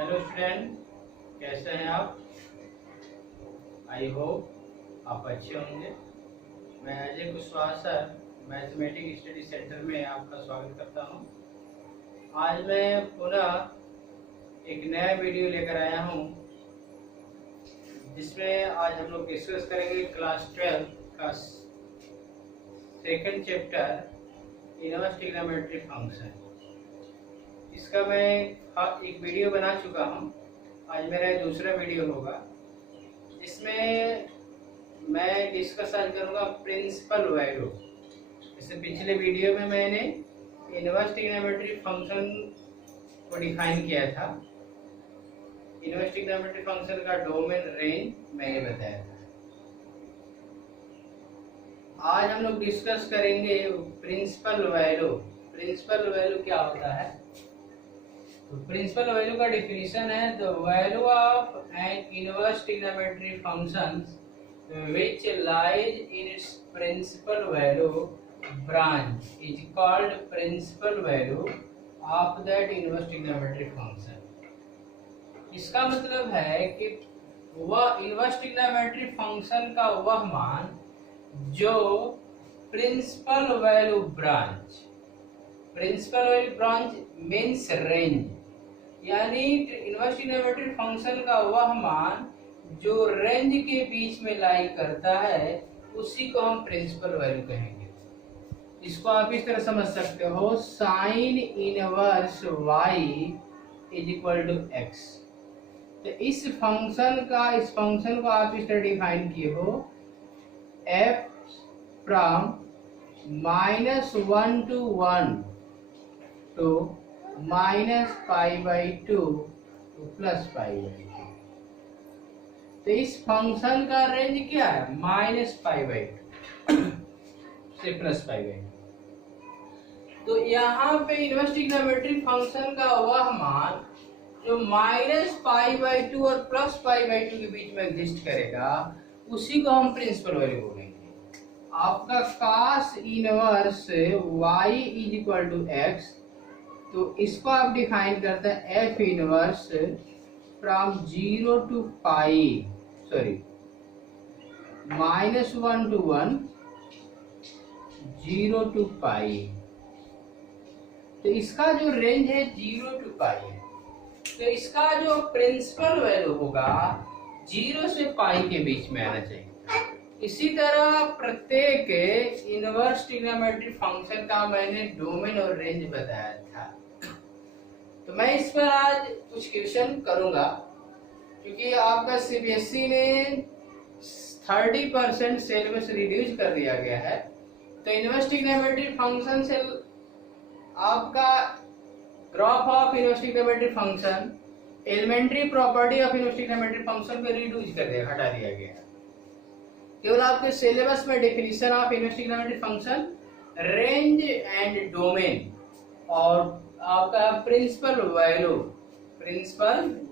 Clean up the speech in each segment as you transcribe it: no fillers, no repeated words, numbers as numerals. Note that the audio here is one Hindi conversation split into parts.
हेलो स्टूडेंट, कैसे हैं आप? आई होप आप अच्छे होंगे। मैं Ajay Kushwaha sir mathematics study centre में आपका स्वागत करता हूं। आज मैं पुनः एक नया वीडियो लेकर आया हूं, जिसमें आज हम लोग डिस्कस करेंगे क्लास 12 का second chapter inverse trigonometry function. इसका मैं एक वीडियो बना चुका हूं, आज मेरा दूसरा वीडियो होगा। इसमें मैं डिस्कस आज करूंगा प्रिंसिपल वैल्यू। जैसे पिछले वीडियो में मैंने इनवर्स ट्रिग्नोमेट्री फंक्शन को डिफाइन किया था। इनवर्स ट्रिग्नोमेट्री फंक्शन का डोमेन रेंज मैंने बताया था। आज हम लोग डिस्कस करेंगे प्रिंसिपल वैल्यू। प्रिंसिपल वैल्यू क्या होता है? तो प्रिंसिपल वैल्यू का डिफिनीशन है the value of N inverse trigonometry function which lies in its principal value branch is called principal value of that inverse trigonometry function। इसका मतलब है कि वह इनवर्स ट्रिग्नोमेट्री फंक्शन का वह मान जो principal value branch means range, यानी इनवर्स ट्रिग्नोमेट्री फंक्शन का वह मान जो रेंज के बीच में लाई करता है, उसी को हम प्रिंसिपल वैल्यू कहेंगे। इसको आप इस तरह समझ सकते हो, sine inverse y is equal to x। तो इस फंक्शन को आप इस तरह डिफाइन किए हो, f from -1 to 1 to -π/2 to +π/2। तो इस फंक्शन का रेंज क्या है? -π/2 से +π/2। तो यहाँ पे इनवर्स ट्रिग्नोमेट्री फंक्शन का वह मान जो -π/2 और +π/2 के बीच में एग्जिस्ट करेगा, उसी को हम प्रिंसिपल वैल्यू बोलेंगे। आपका cos inverse y is equal to x, तो इसको आप डिफाइन करते हैं f inverse from 0 to -1 to 1, 0 to π। तो इसका जो रेंज है 0 to π है। तो इसका जो प्रिंसिपल वैल्यू होगा 0 से π के बीच में आना चाहिए। इसी तरह प्रत्येक इनवर्स ट्रिग्नोमेट्री फंक्शन का मैंने डोमेन और रेंज बताया था। तो मैं इस पर आज कुछ क्वेश्चन करूंगा, क्योंकि आपका सीबीएसई ने 30% सिलेबस रिड्यूस कर दिया गया है। तो इनवर्स ट्रिग्नोमेट्री फंक्शन से आपका graph of inverse trigonometry function, elementary property of inverse trigonometry function को रिड्यूस कर दिया, हटा दिया गया। केवल आपके सिलेबस में definition of inverse trigonometry function, range and domain और आपका प्रिंसिपल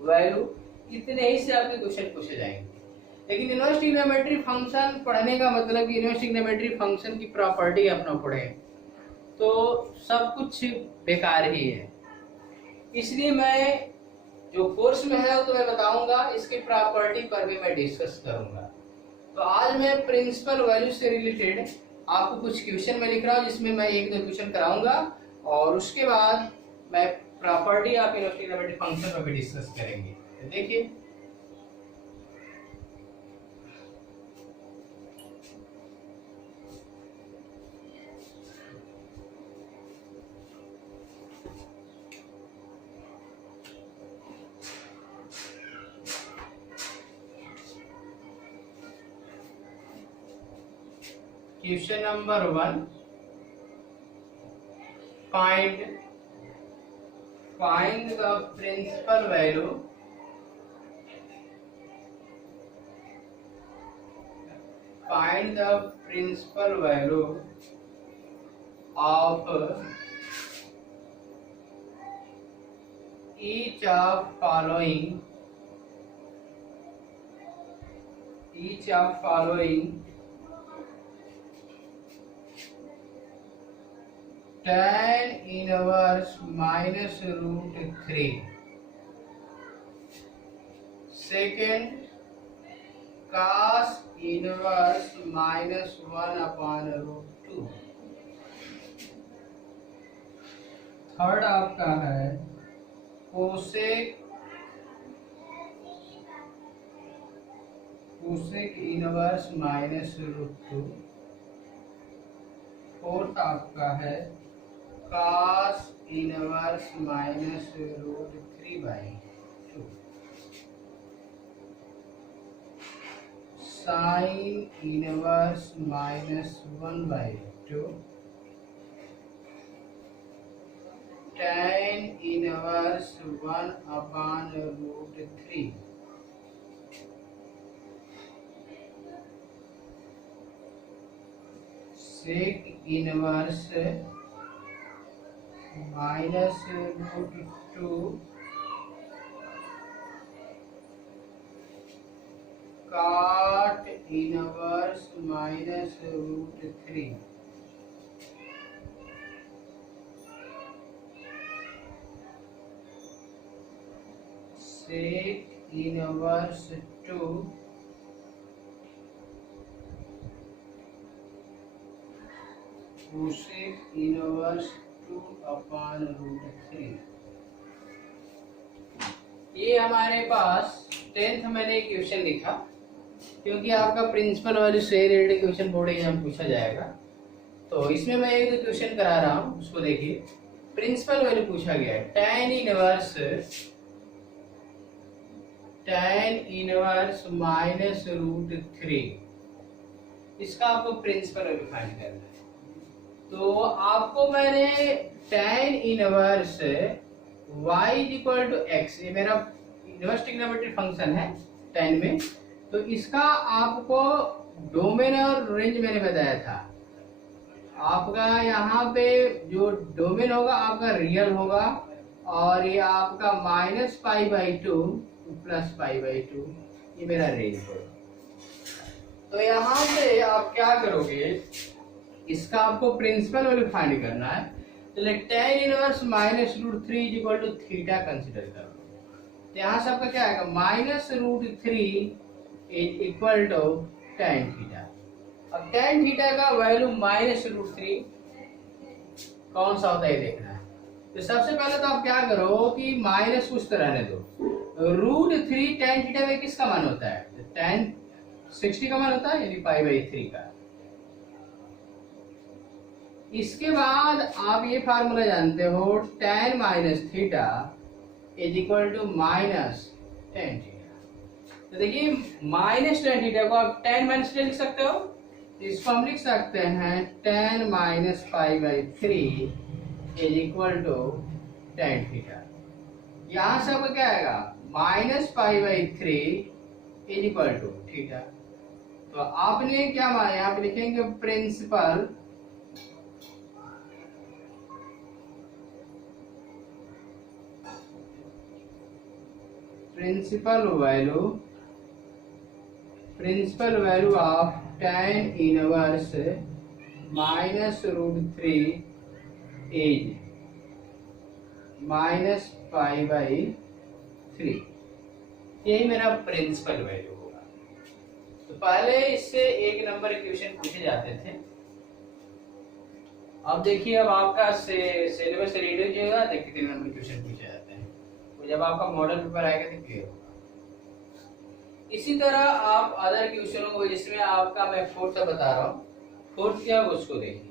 वैल्यू, इतने ही से आपके क्वेश्चन पूछे जाएंगे। लेकिन इनवर्स ट्रिग्नोमेट्री फंक्शन पढ़ने का मतलब कि इनवर्स ट्रिग्नोमेट्री फंक्शन की प्रॉपर्टी अपना पढ़े, तो सब कुछ बेकार ही है। इसलिए मैं जो कोर्स में है तो मैं बताऊंगा, इसकी प्रॉपर्टी पर भी मैं डिस्कस करूंगा। तो आज मैं प्रिंसिपल वैल्यू से रिलेटेड आपको कुछ क्वेश्चन में लिख रहा हूँ, जिसमें मैं 1-2 क्वेश्चन कराऊंगा और उसके बाद मैं property of inverse trigonometry function पर भी डिस्कस करेंगे। तो देखिए, question number 1, find the principal value of each of following tan inverse -√3 second cos inverse -1/√2। Third आपका है कोसेक इनवर्स -√2। फोर्थ आपका है cos inverse -√3/2। Sine inverse -1/2। tan inverse 1/√3। Sec inverse -√2। cot inverse -√3। sec inverse 2 cosec inverse 2/√3। ये हमारे पास 10th मैंने क्वेश्चन लिखा, क्योंकि आपका प्रिंसिपल वैल्यू से रिलेटेड क्वेश्चन बोर्ड एग्जाम पूछा जाएगा, तो इसमें मैं एक दो क्वेश्चन करा रहा हूँ, उसको देखिए। प्रिंसिपल वैल्यू पूछा गया है tan इनवर्स -√3। इसका आपको प्रिंसिपल वैल्यू फाइंड करना है। तो आपको मैंने tan इनवर्स y = x, ये मेरा इनवर्स ट्रिग्नोमेट्रिक फंक्शन है tan में, तो इसका आपको डोमेन और रेंज मैंने बताया था। आपका यहाँ पे जो डोमेन होगा आपका रियल होगा, और ये आपका -π/2 +π/2 ये मेरा रेंज होगा। तो यहाँ पे आप क्या करोगे, इसका आपको प्रिंसिपल वैल्यू फाइंड करना है। तो tan इनवर्स -√3 = थीटा कंसीडर करो। तो यहाँ से आपका क्या आएगा, -√3 = tan थीटा। अब tan थीटा का वैल्यू -√3 कौन सा होता है देखना है। तो सबसे पहले तो आप क्या करो कि माइनस कुछ तो रहने दो। √3 tan थीटा में किसका मान होता है, तो tan 60 का मान होता है, यानी π/3 का। इसके बाद आप ये फार्मूला जानते हो, tan - θ = -tan थीटा। तो देखिए -tan थीटा को आप tan - θ लिख सकते हो, इसको हम लिख सकते हैं tan - π/3 = tan थीटा। यहाँ से आपको क्या आएगा, -π/3 = थीटा। तो आपने क्या माना, यहाँ पे लिखेंगे principal value of tan inverse -√3 is -π/3। यही मेरा प्रिंसिपल वैल्यू होगा। तो पहले इससे एक नंबर क्वेश्चन पूछे जाते थे। अब देखिए, अब आपका सिलेबस रेडी हो जाएगा, देखिए 3 नंबर क्वेश्चन पूछे जाते हैं। तो जब आपका मॉडल पेपर आएगा तो क्लियर होगा। इसी तरह आप अदर क्वेश्चनों को, जिसमें आपका मैं फोर्थ बता रहा हूँ, फोर्थ क्या है उसको देखिए।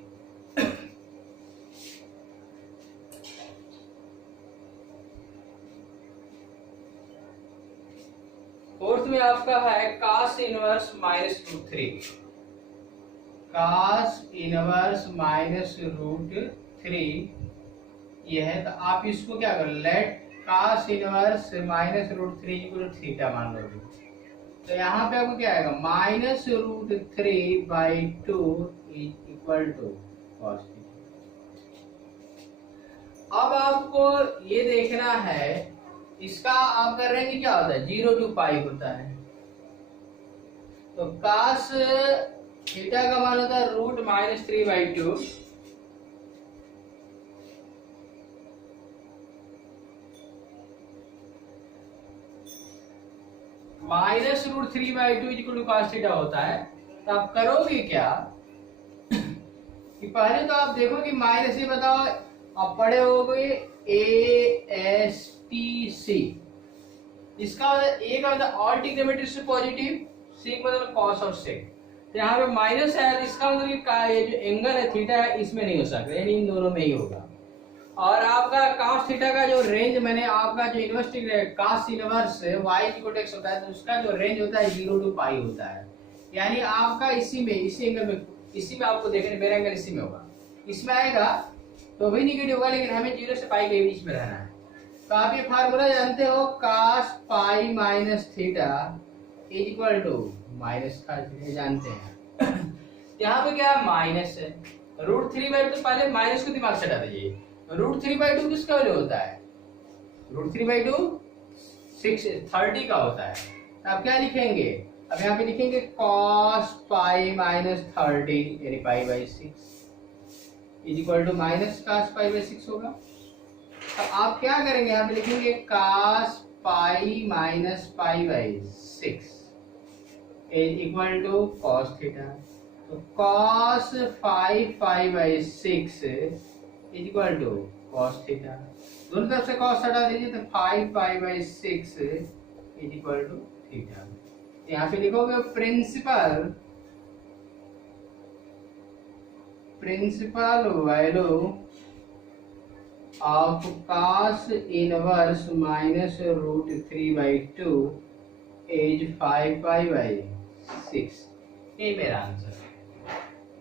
फोर्थ में आपका है cos इनवर्स -√3। cos इनवर्स -√3 ये है। तो आप इसको क्या करो, लेट cos इनवर्स -√3 = थीटा मान लोगे। तो यहाँ पे आपको क्या आएगा, -√3/2 = cos थीटा। अब आपको ये देखना है, इसका आपका रेंज क्या होता है, 0 to π होता है। तो cos थीटा का मान होता है √-3/2 √-3/2 minus root 3/2 is equal to cos theta होता है, तो आप करोगे क्या कि पहले तो आप देखो कि माइनस से बताओ, आप पढ़े होगे ASTC, इसका मतलब ए का मतलब ऑल ट्रिग्नोमेट्री से पॉजिटिव, सी का मतलब cos और sec, तो यहाँ पे माइनस है, तो इसका मतलब का ये जो एंगल है थीटा है इसमें नहीं हो सकता, यानी इन दोनों में ही होगा। और आपका cos थीटा का जो रेंज मैंने आपका जो inverse cos inverse y equal to x होता है, तो उसका जो रेंज होता है 0 to पाई होता है, यानी आपका इसी एंगल में, इसी में आपको देखने, मेरा एंगल इसी में होगा, इसमें आएगा तो भी निगेटिव होगा, लेकिन हमें 0 से पाई के बीच में रहना है। तो आप ये फार्मूला जानते हो, cos pi minus theta is equal to minus का, जानते हैं। यहाँ पे क्या माइनस है, रूट 3/2, तो पहले माइनस को दिमाग से हटा दीजिए, रूट 3/2 किसका वैल्यू होता है, रूट 3/2 30 का होता है। आप क्या लिखेंगे, अब यहाँ पे लिखेंगे cos पाई माइनस 30 यानी पाई/6 is equal to minus cos पाई/6 होगा। अब आप क्या करेंगे, यहाँ पे लिखेंगे cos पाई माइनस पाई/6 is equal to cos theta, तो cos 5 पाई/6 is equal to cos theta, दोनों तरफ से cos हटा दीजिए, तो 5 पाई/6 इज इक्वल टू थीटा। यहाँ पे लिखोगे principal value of cos inverse minus root 3/2 is 5 पाई/6, ये मेरा आंसर है।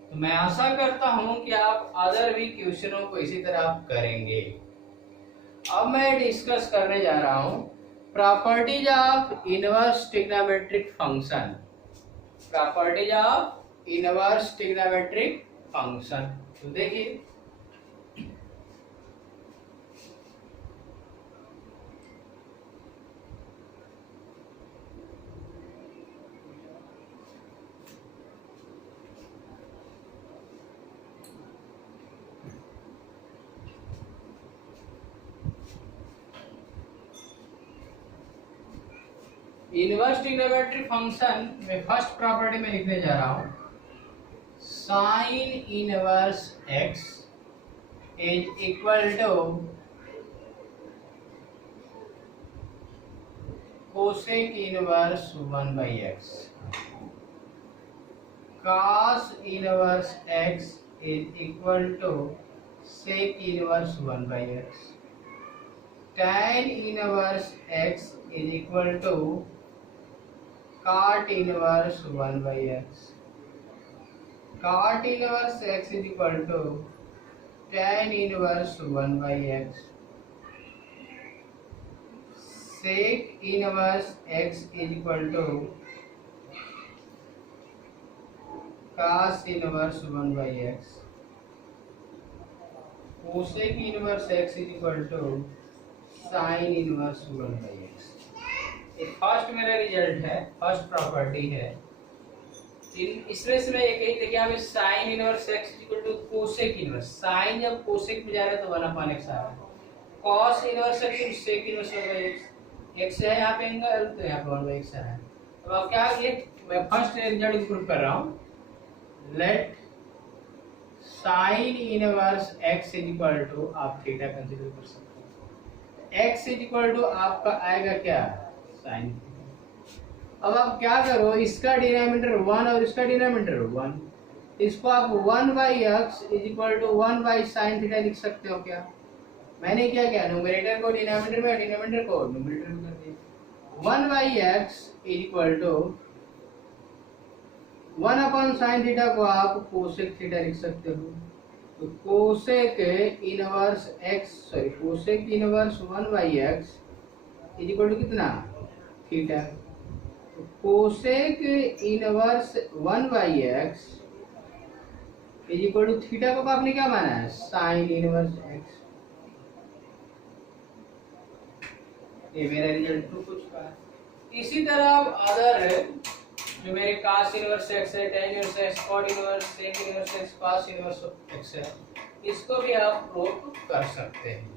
तो मैं आशा करता हूं कि आप अदर भी क्वेश्चनों को इसी तरह आप करेंगे। अब मैं डिस्कस करने जा रहा हूं properties of inverse trigonometric function, properties of inverse trigonometric function. तो देखिए इनवर्स ट्रिग्नोमेट्रिक फंक्शन में फर्स्ट प्रॉपर्टी में लिखने जा रहा हूं, sine inverse x is equal to cosec inverse 1/x, cos inverse x is equal to sec inverse 1/x, tan inverse x is equal to cot inverse 1/x, cot inverse x is equal to tan inverse 1/x, sec inverse x is equal to cos inverse 1/x, cosec inverse x is equal to sin inverse 1/x। ये फर्स्ट मेरा रिजल्ट है, फर्स्ट प्रॉपर्टी है। इसमें से मैं एक ही देखिए, यहाँ पे sine inverse x equal to cosec inverse, sine जब कोसेक में जा रहा है तो 1/x आ रहा है, cos inverse x sec inverse 1/x, x है यहाँ पे एंगल, तो यहाँ पे 1/x आ रहा है। अब आप क्या, ये मैं फर्स्ट रिजल्ट प्रूव कर रहा हूँ, let sine inverse x is equal to, आप थीटा कंसीडर कर सकते हैं, x इज इक्वल टू आपका आएगा क्या, साइन। अब आप क्या करो, इसका डिनोमिनेटर 1 और इसका डिनोमिनेटर 1, इसको आप 1/x is equal to 1/sin theta लिख सकते हो क्या। मैंने क्या किया, न्यूमरेटर को डिनोमिनेटर में, डिनोमिनेटर को न्यूमरेटर में कर दिया। 1/x is equal to 1/sin theta को आप कोसेक थीटा लिख सकते हो, तो cosec inverse x, sorry cosec inverse 1/x is equal to कितना, theta. Cosec inverse 1/x is equal to theta को आपने क्या माना है, साइन इनवर्स x। ये मेरा रिजल्ट टू कुछ का है। इसी तरह अब अदर जो मेरे cos इनवर्स x है, tan inverse x, cot inverse, sec inverse x, cos inverse x है, इसको भी आप प्रूव कर सकते हैं।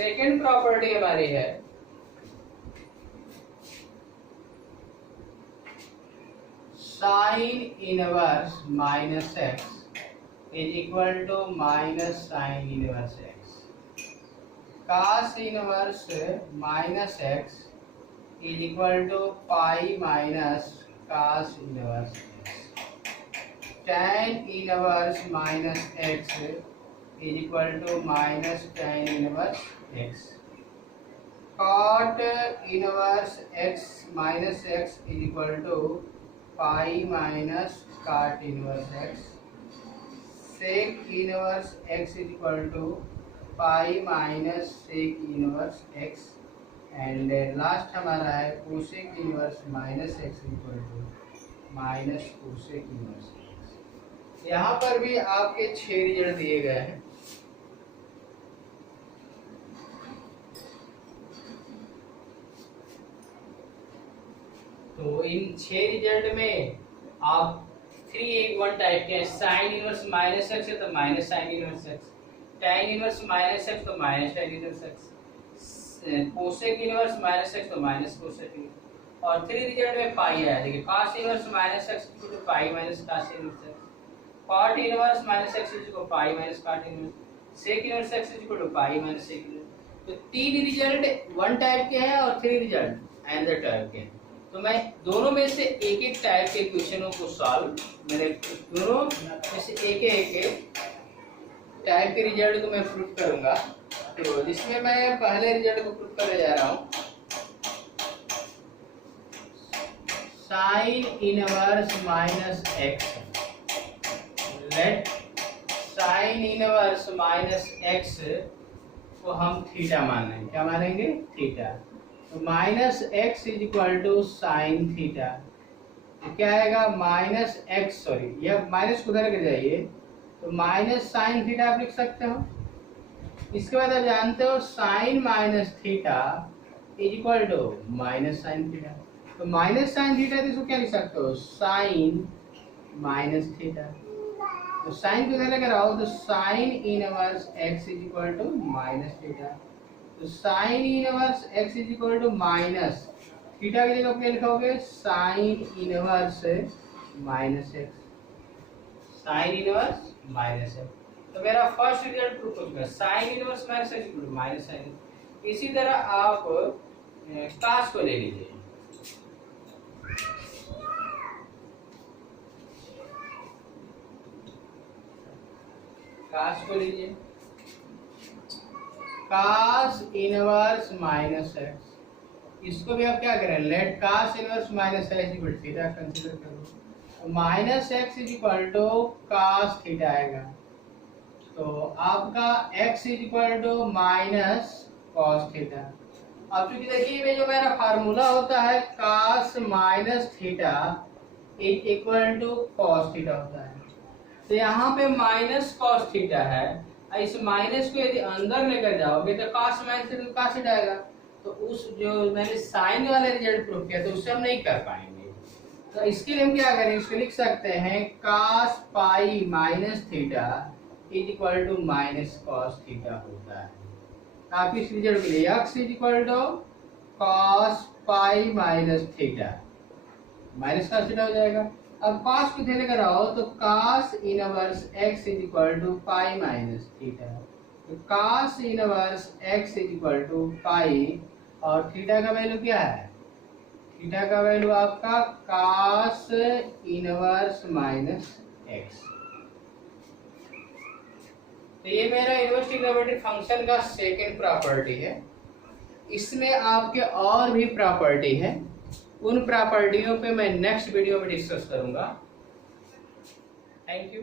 सेकेंड प्रॉपर्टी हमारी है sine inverse minus x is equal to minus sine inverse x. Cos inverse minus x is equal to pi minus cos inverse x. Tan inverse minus x is equal to minus tan inverse x. Cot inverse x minus x is equal to pi minus cot inverse x. Sec inverse x is equal to pi minus sec inverse x. And last हमारा है cosec inverse minus x equal to minus cosec inverse x. यहाँ पर भी आपके 6 रिजल्ट दिए गए हैं। तो इन 6 रिजल्ट में आप 3-1 टाइप के साइन इनवर्स माइनस एक्स है तो minus sine inverse x, tan inverse minus x तो minus tan inverse x, cosec inverse minus x तो माइनस कोसेक इनवर्स। और 3 रिजल्ट में पाई आया, देखिए cos inverse minus x equal to pi minus cos inverse x, cot inverse minus x equal to pi minus cot inverse, sec inverse x equal to pi minus sec inverse. तो 3 रिजल्ट 1 टाइप के हैं और 3 रिजल्ट अनदर टाइप के हैं। तो मैं दोनों में से एक टाइप के क्वेश्चनों को सॉल्व, मेरे दोनों में से एक टाइप के रिजल्ट को मैं प्रूफ करूंगा। तो जिसमें मैं पहले रिजल्ट को प्रूफ करने जा रहा हूं, sine inverse minus x. Let sine inverse minus x को हम थीटा मान लेंगे। क्या मानेंगे? थीटा। तो minus x is equal to sine theta. तो क्या आएगा? माइनस एक्स, सॉरी यह माइनस को उधर के जाइए, तो माइनस साइन थीटा आप लिख सकते हो। इसके बाद आप जानते हो sine minus theta is equal to minus sine theta. तो माइनस साइन थीटा इसको क्या लिख सकते हो? Sine minus theta. तो साइन को इधर लेकर आओ, तो sine inverse x is equal to minus theta. तो sine inverse x is equal to minus theta की जगह क्या लिखोगे? Sine inverse minus x, sine inverse minus x. तो मेरा फर्स्ट रिजल्ट प्रूफ हो चुका है, sine inverse minus x equal to minus sine. इसी तरह आप कास को ले लीजिए। कास को लीजिए, कास इनवर्स माइनस एक्स। इसको भी आप क्या करें? Let cos inverse minus x equal to theta consider करो। Minus x is equal to cos theta आएगा। तो आपका x is equal to minus cos theta. अब चूंकि देखिए ये जो मेरा फार्मूला होता है cos minus theta is equal to cos theta होता है। तो यहाँ पे माइनस कॉस थीटा है, इस माइनस को यदि अंदर लेकर जाओगे तो cos माइनस तो cos थीटा आएगा। तो उस जो मैंने साइन वाले रिजल्ट प्रूफ किया तो उससे हम नहीं कर पाएंगे। तो इसके लिए हम क्या करें? इसको लिख सकते हैं cos pi minus theta is equal to minus cos theta होता है। आप इस रिजल्ट के लिए x is equal to cos pi minus theta, minus cos theta हो जाएगा। अब cos को लेकर आओ, तो cos inverse x is equal to pi minus theta. तो cos inverse x is equal to pi, और थीटा का वैल्यू क्या है? थीटा का वैल्यू आपका cos इनवर्स माइनस x। तो ये मेरा इनवर्स ट्रिग्नोमेट्रिक फंक्शन का सेकेंड प्रॉपर्टी है। इसमें आपके और भी प्रॉपर्टी है, उन प्रॉपर्टियों पे मैं नेक्स्ट वीडियो में डिस्कस करूंगा। Thank you.